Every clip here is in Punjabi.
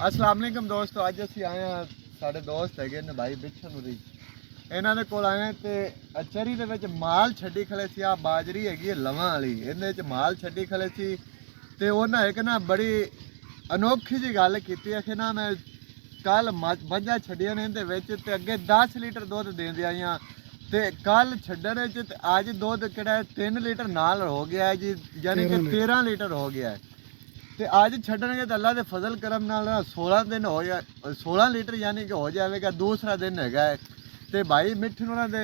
अस्सलाम वालेकुम दोस्तों, ਅੱਜ ਅਸੀਂ ਆਏ ਹਾਂ ਸਾਡੇ ਦੋਸਤ ਹੈਗੇ ਨੇ ਭਾਈ ਬਿਛਨੂਰੀ। ਇਹਨਾਂ ਦੇ ਕੋਲ ਆਏ ਤੇ ਅਚਰੀ ਦੇ ਵਿੱਚ ਮਾਲ ਛੱਡੀ ਖਲੇ ਸੀ। ਆ ਬਾਜਰੀ ਹੈਗੀ ਲਵਾਂ ਵਾਲੀ, ਇਹਦੇ ਵਿੱਚ ਮਾਲ ਛੱਡੀ ਖਲੇ ਸੀ ਤੇ ਉਹਨਾਂ ਇੱਕ ਨਾ ਬੜੀ ਅਨੋਖੀ ਜੀ ਗੱਲ ਕੀਤੀ ਹੈ ਕਿ ਨਾ ਮੈਂ ਕੱਲ ਮੱਝਾਂ ਛੱਡੀਆਂ ਨੇ ਇਹਦੇ ਵਿੱਚ ਤੇ ਅੱਗੇ 10 ਲੀਟਰ ਦੁੱਧ ਦਿੰਦੇ ਆਈਆਂ ਤੇ ਕੱਲ ਛੱਡਣ ਵਿੱਚ ਤੇ ਅੱਜ ਦੁੱਧ ਕਿਹੜਾ 3 ਲੀਟਰ ਨਾਲ ਹੋ ਗਿਆ ਹੈ ਜੀ, ਯਾਨੀ ਕਿ 13 ਲੀਟਰ ਹੋ ਗਿਆ ਹੈ। ਤੇ ਅੱਜ ਛੱਡਣਗੇ ਤਾਂ ਅੱਲਾ ਦੇ ਫਜ਼ਲ ਕਰਮ ਨਾਲ 16 ਦਿਨ ਹੋ ਜਾ 16 ਲੀਟਰ ਯਾਨੀ ਕਿ ਹੋ ਜਾਵੇਗਾ। ਦੂਸਰਾ ਦਿਨ ਹੈਗਾ ਹੈ ਤੇ ਭਾਈ ਮਿੱਠੂ ਉਹਨਾਂ ਦੇ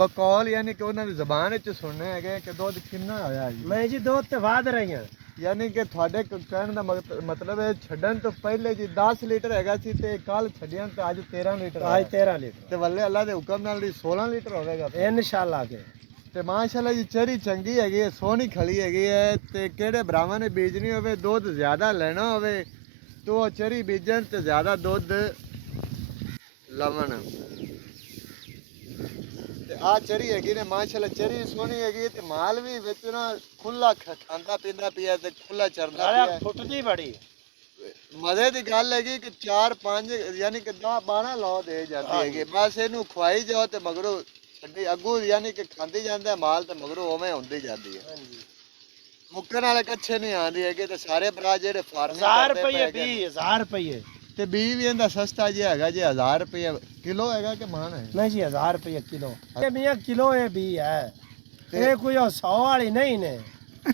ਬਕੌਲ ਯਾਨੀ ਕਿ ਉਹਨਾਂ ਦੀ ਜ਼ਬਾਨ ਵਿੱਚ ਸੁਣਨੇ ਹੈਗੇ ਕਿ ਦੁੱਧ ਕਿੰਨਾ ਹੋਇਆ ਜੀ। ਮੈਂ ਜੀ ਦੁੱਧ ਤੇ ਵਾਧ ਰਹੀ ਹਾਂ, ਯਾਨੀ ਕਿ ਤੁਹਾਡੇ ਕਹਿਣ ਦਾ ਮਤਲਬ ਹੈ ਛੱਡਣ ਤੋਂ ਪਹਿਲੇ ਜੀ 10 ਲੀਟਰ ਹੈਗਾ ਸੀ ਤੇ ਕੱਲ ਛੱਡਿਆ ਤੇ ਅੱਜ 13 ਲੀਟਰ ਅੱਜ 13 ਲੀਟਰ ਤੇ ਵੱਲੇ ਅੱਲਾ ਦੇ ਹੁਕਮ ਨਾਲ 16 ਲੀਟਰ ਹੋਵੇਗਾ ਇਨਸ਼ਾਅੱਲਾ ਕੇ। ਤੇ ਮਾਸ਼ਾਅੱਲਾ ਜੀ ਚਰੀ ਚੰਗੀ ਹੈਗੀ ਹੈ, ਸੋਹਣੀ ਖਲੀ ਹੈਗੀ ਹੈ ਤੇ ਕਿਹੜੇ ਭਰਾਵਾਂ ਨੇ ਬੀਜਣੀ ਹੋਵੇ ਦੁੱਧ ਜ਼ਿਆਦਾ ਲੈਣਾ ਹੋਵੇ ਤੇ ਉਹ ਚਰੀ ਬੀਜਣ ਤੇ ਜ਼ਿਆਦਾ ਦੁੱਧ ਲਵਣ। ਤੇ ਆ ਚਰੀ ਹੈਗੀ ਨੇ ਮਾਸ਼ਾਅੱਲਾ, ਚਰੀ ਸੋਹਣੀ ਹੈਗੀ ਤੇ ਮਾਲ ਵੀ ਵਿੱਚ ਨਾ ਖੁੱਲਾ ਖਾਂਦਾ ਪੀਂਦਾ ਪਿਆ ਤੇ ਖੁੱਲਾ ਚਰਦਾ ਪਿਆ। ਫੁੱਟਦੀ ਬੜੀ ਮਜ਼ੇ ਦੀ ਗੱਲ ਹੈਗੀ ਕਿ 4-5 ਯਾਨੀ ਕਿ 10-12 ਲੋ ਦੇ ਜਾਂਦੀ ਹੈਗੀ, ਬਸ ਇਹਨੂੰ ਖਵਾਈ ਜਾਓ ਤੇ ਮਗਰੋਂ ਛੱਡੀ ਅੱਗੂ ਯਾਨੀ ਕਿ ਖਾਂਦੀ ਜਾਂਦਾ ਮਾਲ ਤੇ ਮਗਰੋਂ ਉਵੇਂ ਹੁੰਦੀ ਜਾਂਦੀ ਹੈ। ਮੁੱਕਣ ਵਾਲੇ ਕੱਛੇ ਨਹੀਂ ਆਉਂਦੀ ਹੈਗੇ ਤੇ ਸਾਰੇ ਭਰਾ ਜਿਹੜੇ ਫਾਰਮਿੰਗ 1000 ਰੁਪਏ 20000 ਰੁਪਏ ਤੇ ਬੀ ਵੀ ਇਹਦਾ ਸਸਤਾ ਜਿਹਾ ਹੈਗਾ ਜੀ, 1000 ਰੁਪਏ ਕਿਲੋ ਹੈਗਾ ਕਿ ਮਾਨ ਹੈ? ਨਹੀਂ ਜੀ 1000 ਰੁਪਏ ਕਿਲੋ। ਇਹ ਮੀਆਂ ਕਿਲੋ ਇਹ ਵੀ ਹੈ, ਇਹ ਕੋਈ 100 ਵਾਲੀ ਨਹੀਂ ਨੇ।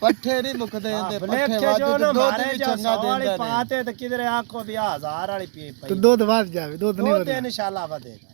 ਪੱਠੇ ਨਹੀਂ ਮੁੱਕਦੇ ਇਹਦੇ, ਪੱਠੇ ਜੋ ਵਾਧੂ ਨਾ ਦੁੱਧ ਮਾਰੇ ਵੀ ਜੋ ਚੰਗਾ 100 ਵਾਲੀ ਦਿੰਦੇ ਨੇ। ਪਾਤੇ ਤੇ ਕਿਧਰੇ ਆਖੋ ਵੀ 1000 ਵਾਲੀ ਪੀ ਪਈ ਦੁੱਧ ਵੱਧ ਜਾਵੇ, ਦੁੱਧ ਨਹੀਂ ਦੁੱਧ ਵਧਣਾ। ਇਨਸ਼ਾਅੱਲਾ ਵਧੇਗਾ।